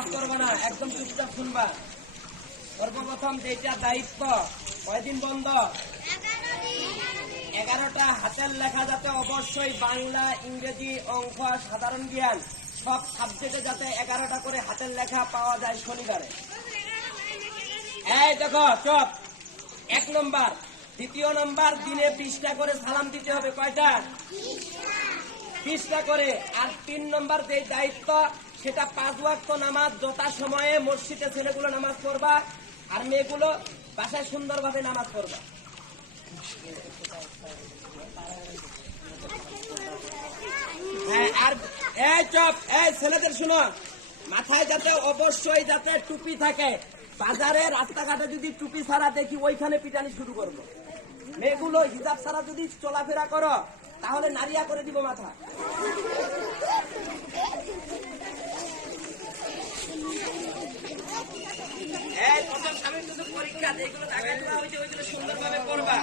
আওয়াজ করবে না, একদম চুপচাপ শুনবা। সর্বপ্রথম যেটা দায়িত্ব, কয়দিন বন্ধ? 11টা হাতের লেখা যাতে অবশ্যই বাংলা, ইংরেজি, অঙ্ক, সাধারণ জ্ঞান সব সাবজেক্টে যাতে 11টা করে হাতের লেখা পাওয়া যায় শনিবারে। এই দেখো চপ 1 নম্বর। দ্বিতীয় নম্বর, দিনে 20টা করে সালাম দিতে হবে। কয়টা? 20টা করে। আর 3 নম্বর যে দায়িত্ব, সেটা 5 ওয়াক্ত নামাজ যথা সময়ে মসজিদে ছেলেগুলো নামাজ পড়বা, আর মেয়েগুলো বাসায় সুন্দরভাবে নামাজ পড়বা। হ্যাঁ, আর এই চপ, এই ছেলেদের শুনো, মাথায় যাতে অবশ্যই যাতে টুপি থাকে। বাজারে রাস্তাঘাটে যদি টুপি ছাড়া দেখি, ওইখানে পিটানি শুরু করবো। মেয়েগুলো হিজাব ছাড়া যদি চলাফেরা করো, তাহলে নারিয়া করে দিব মাথা। এই প্রথম স্বামীর কিছু পরীক্ষা, যেগুলো ঢাকায় দেওয়া হয়েছে ওইগুলো সুন্দরভাবে পড়বা।